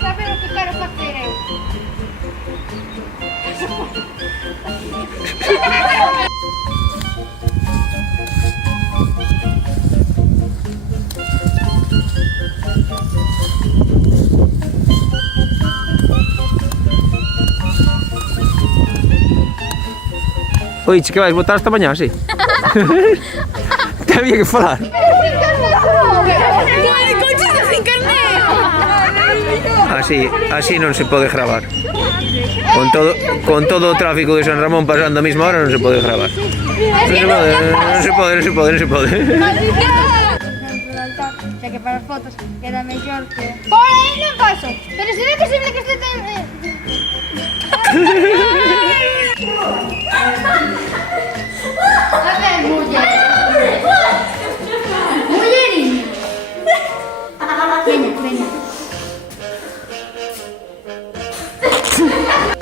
saber o que quero facer eu. Oi, que vais botar esta mañá, así? Te había que falar. Así non se pode gravar. Con todo o tráfico de San Ramón pasando a mesma hora non se pode gravar. Non se pode. Xa que para as fotos queda mellor que... Por aí non paso, pero se ve que sempre que este ten... A ver, muller. Mulleriño. Veña.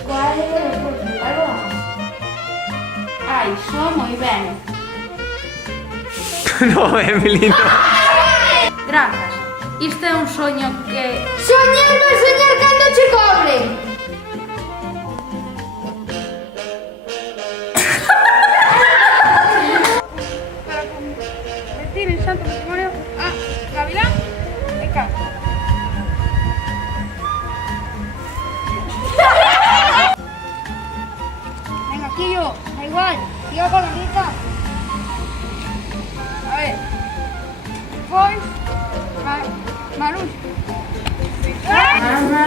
Cual é o portugal? Ai, só moi ben. No, Emily, no. Grazas, isto é un soño que... Soñar vai soñar cando che cobren! Para convertir en santo patrimonio a Gavilán e Campo. Venga, aquí yo, da igual, sigo con la lista. A ver. Pois, Maruxa. Mamá.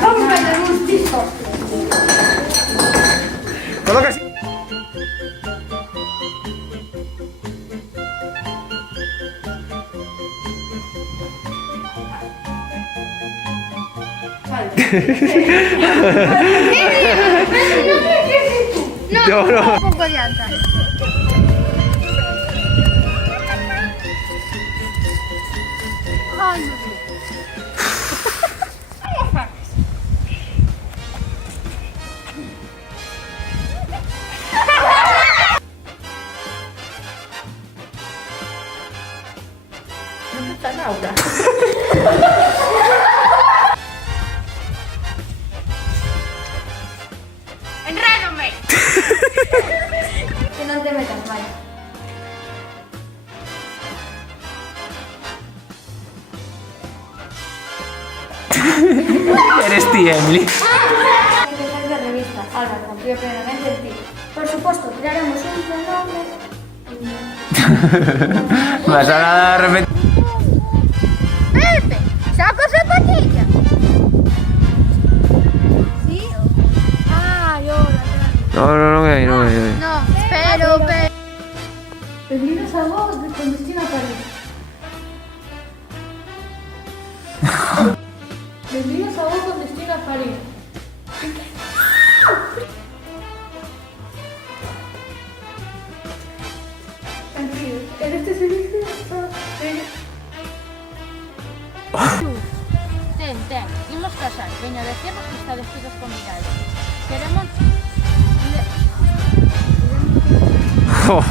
Como vai ter uns discos? Coloca así. No. Un pouco adianta. Ai, meu Deus. Como faz? Non está nada. Enrédome. Que non te metas mal. Eres ti, Emily. Empezar de revista. Alba, confío plenamente en ti. Por supuesto, crearemos un nombre. Vas a repetir. Pepe, saco zapatilla. Sí. Ay, hola. No hay. No, pero... Pedidos a vos con destino a París. Pedidos a vos con destino a París. Tranquilo, en este servicio... Ten, imos casar. Veño a decirnos que está vestidos con mirada. Queremos... Oh.